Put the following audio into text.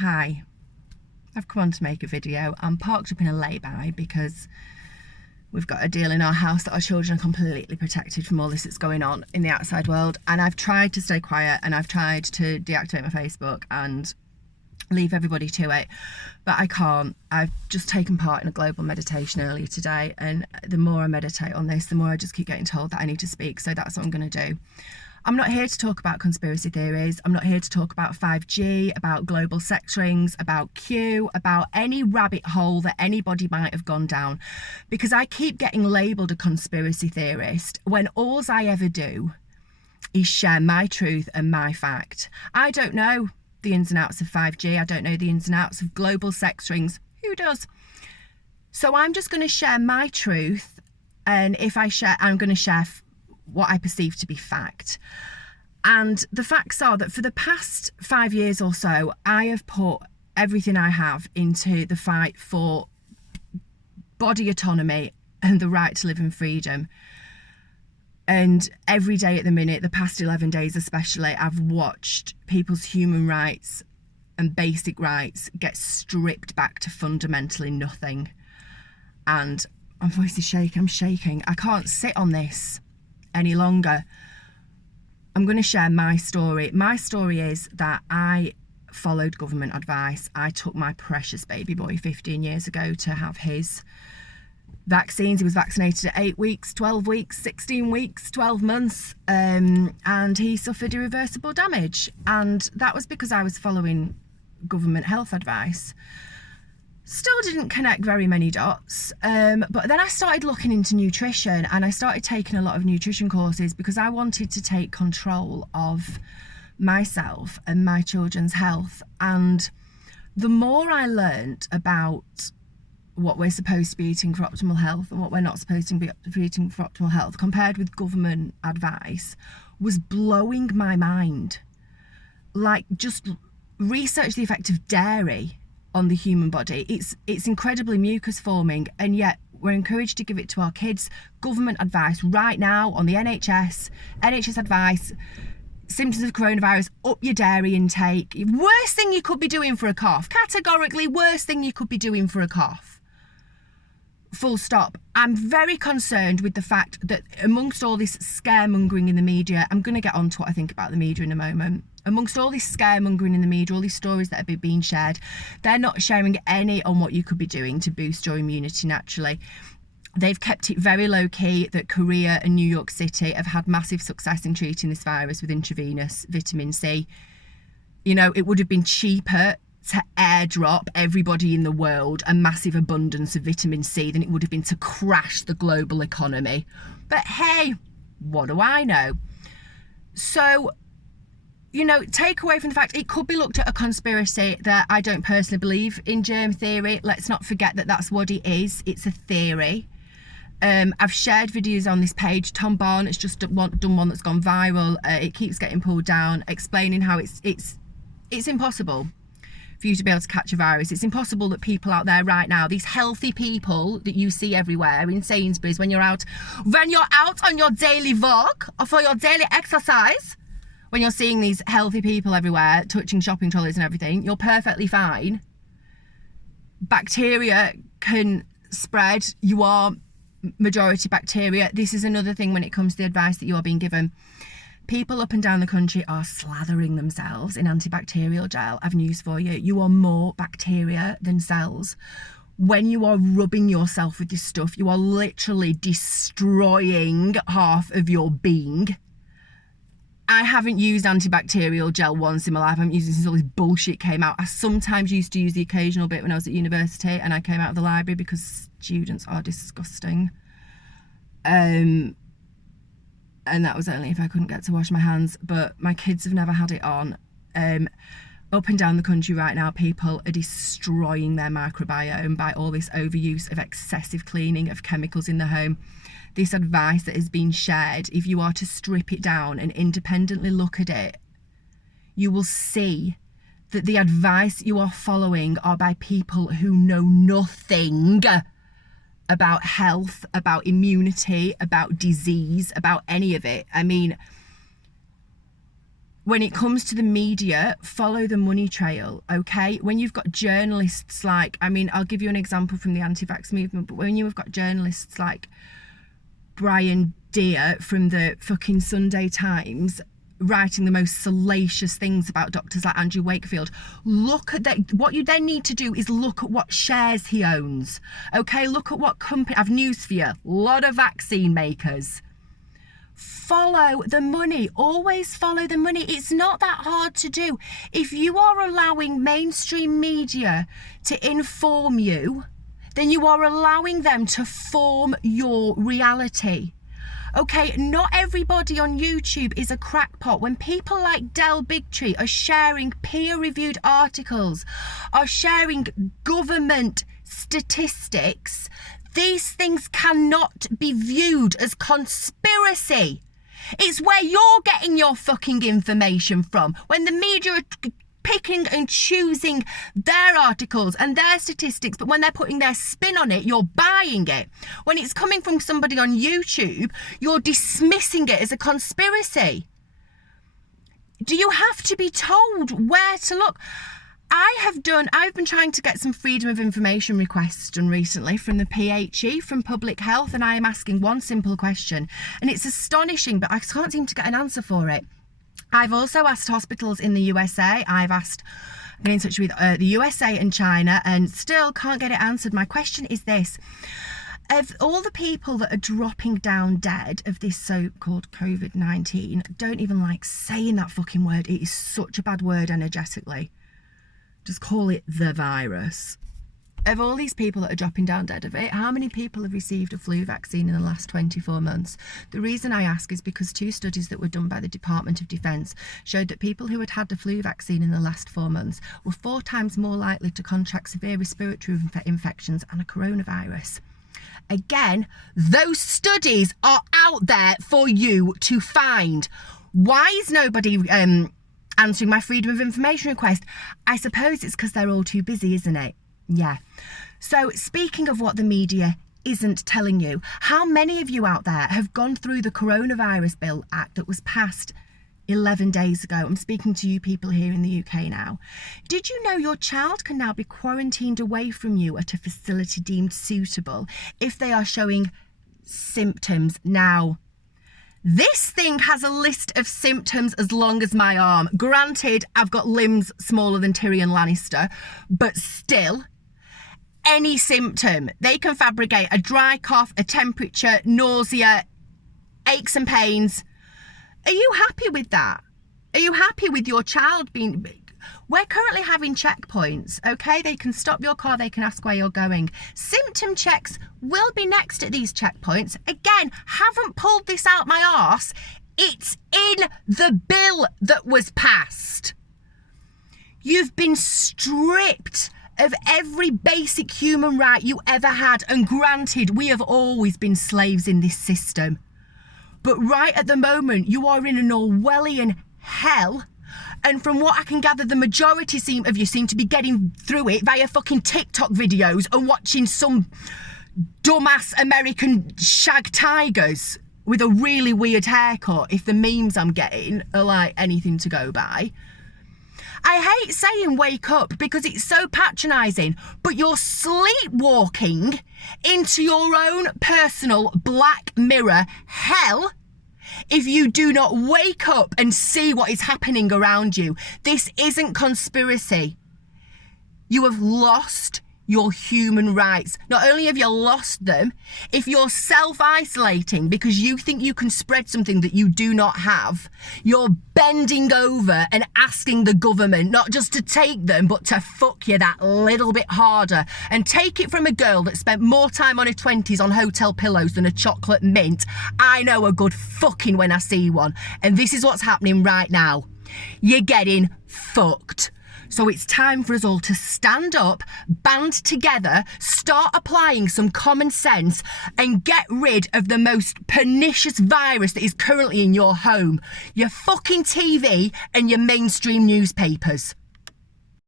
Hi, I've come on to make a video. I'm parked up in a lay-by because we've got a deal in our house that our children are completely protected from all this that's going on in the outside world, and I've tried to stay quiet and I've tried to deactivate my Facebook and leave everybody to it, but I can't. I've just taken part in a global meditation earlier today, and the more I meditate on this, the more I just keep getting told that I need to speak, so that's what I'm going to do. I'm not here to talk about conspiracy theories. I'm not here to talk about 5G, about global sex rings, about Q, about any rabbit hole that anybody might have gone down, because I keep getting labelled a conspiracy theorist when all I ever do is share my truth and my fact. I don't know the ins and outs of 5G. I don't know the ins and outs of global sex rings. Who does? So I'm just going to share my truth, and if I share, I'm going to share what I perceive to be fact. And the facts are that for the past 5 years or so, I have put everything I have into the fight for body autonomy and the right to live in freedom. And every day at the minute, the past 11 days especially, I've watched people's human rights and basic rights get stripped back to fundamentally nothing. And my voice is shaking, I'm shaking. I can't sit on this any longer. I'm going to share my story. My story is that I followed government advice. I took my precious baby boy 15 years ago to have his vaccines. He was vaccinated at 8 weeks, 12 weeks, 16 weeks, 12 months, and he suffered irreversible damage. And that was because I was following government health advice. Still didn't connect very many dots, but then I started looking into nutrition, and I started taking a lot of nutrition courses because I wanted to take control of myself and my children's health. And the more I learnt about what we're supposed to be eating for optimal health and what we're not supposed to be eating for optimal health compared with government advice was blowing my mind. Like, just research the effect of dairy on the human body. It's incredibly mucus forming, and yet we're encouraged to give it to our kids. Government advice right now on the NHS advice, symptoms of coronavirus, up your dairy intake. Worst thing you could be doing for a cough. Categorically worst thing you could be doing for a cough. Full stop. I'm very concerned with the fact that amongst all this scaremongering in the media, I'm going to get on to what I think about the media in a moment. Amongst all this scaremongering in the media, all these stories that are being shared, they're not sharing any on what you could be doing to boost your immunity naturally. They've kept it very low key that Korea and New York City have had massive success in treating this virus with intravenous vitamin C. You know, it would have been cheaper to airdrop everybody in the world a massive abundance of vitamin C than it would have been to crash the global economy. But hey, what do I know? So, you know, take away from the fact it could be looked at a conspiracy that I don't personally believe in germ theory. Let's not forget that that's what it is. It's a theory. I've shared videos on this page. Tom Barnett's just done one that's gone viral. It keeps getting pulled down, explaining how it's impossible for you to be able to catch a virus. It's impossible that people out there right now, these healthy people that you see everywhere in Sainsbury's when you're out on your daily walk or for your daily exercise, when you're seeing these healthy people everywhere touching shopping trolleys and everything, you're perfectly fine. Bacteria can spread. You are majority bacteria. This is another thing when it comes to the advice that you are being given. People up and down the country are slathering themselves in antibacterial gel. I've news for you. You are more bacteria than cells. When you are rubbing yourself with this stuff, you are literally destroying half of your being. I haven't used antibacterial gel once in my life. I haven't used it since all this bullshit came out. I sometimes used to use the occasional bit when I was at university and I came out of the library because students are disgusting. And that was only if I couldn't get to wash my hands, but my kids have never had it on. Up and down the country right now, people are destroying their microbiome by all this overuse of excessive cleaning of chemicals in the home. This advice that has been shared, if you are to strip it down and independently look at it, you will see that the advice you are following are by people who know nothing about health, about immunity, about disease, about any of it. I mean, when it comes to the media, follow the money trail, okay? When you've got journalists like, I mean, I'll give you an example from the anti-vax movement, but when you've got journalists like Brian Deer from the fucking Sunday Times writing the most salacious things about doctors like Andrew Wakefield, look at that. What you then need to do is look at what shares he owns, okay? Look at what company. I've news for you, a lot of vaccine makers. Follow the money. Always follow the money. It's not that hard to do. If you are allowing mainstream media to inform you, then you are allowing them to form your reality. Okay, not everybody on YouTube is a crackpot. When people like Del Bigtree are sharing peer-reviewed articles, are sharing government statistics, these things cannot be viewed as conspiracy. It's where you're getting your fucking information from. When the media are picking and choosing their articles and their statistics, but when they're putting their spin on it, you're buying it. When it's coming from somebody on YouTube, you're dismissing it as a conspiracy. Do you have to be told where to look? I've been trying to get some freedom of information requests done recently from the PHE, from Public Health, and I am asking one simple question, and it's astonishing, but I can't seem to get an answer for it. I've also asked hospitals in the USA. I've been in touch with the USA and China, and still can't get it answered. My question is this: of all the people that are dropping down dead of this so-called COVID-19, don't even like saying that fucking word. It is such a bad word energetically. Just call it the virus. Of all these people that are dropping down dead of it, how many people have received a flu vaccine in the last 24 months? The reason I ask is because 2 studies that were done by the Department of Defence showed that people who had had the flu vaccine in the last 4 months were 4 times more likely to contract severe respiratory infections and a coronavirus. Again, those studies are out there for you to find. Why is nobody answering my freedom of information request? I suppose it's because they're all too busy, isn't it? Yeah. So speaking of what the media isn't telling you, how many of you out there have gone through the Coronavirus Bill Act that was passed 11 days ago? I'm speaking to you people here in the UK now. Did you know your child can now be quarantined away from you at a facility deemed suitable if they are showing symptoms? Now, this thing has a list of symptoms as long as my arm. Granted, I've got limbs smaller than Tyrion Lannister, but still, any symptom. They can fabricate a dry cough, a temperature, nausea, aches and pains. Are you happy with that? Are you happy with your child being... We're currently having checkpoints, okay? They can stop your car, they can ask where you're going. Symptom checks will be next at these checkpoints. Again, haven't pulled this out my arse. It's in the bill that was passed. You've been stripped of every basic human right you ever had. And granted, we have always been slaves in this system. But right at the moment, you are in an Orwellian hell. And from what I can gather, the majority of you seem to be getting through it via fucking TikTok videos and watching some dumbass American shag tigers with a really weird haircut, if the memes I'm getting are like anything to go by. I hate saying wake up because it's so patronising, but you're sleepwalking into your own personal Black Mirror hell if you do not wake up and see what is happening around you. This isn't conspiracy. You have lost your human rights. Not only have you lost them, if you're self-isolating because you think you can spread something that you do not have, you're bending over and asking the government not just to take them, but to fuck you that little bit harder. And take it from a girl that spent more time on her 20s on hotel pillows than a chocolate mint. I know a good fucking when I see one. And this is what's happening right now. You're getting fucked. So it's time for us all to stand up, band together, start applying some common sense and get rid of the most pernicious virus that is currently in your home. Your fucking TV and your mainstream newspapers.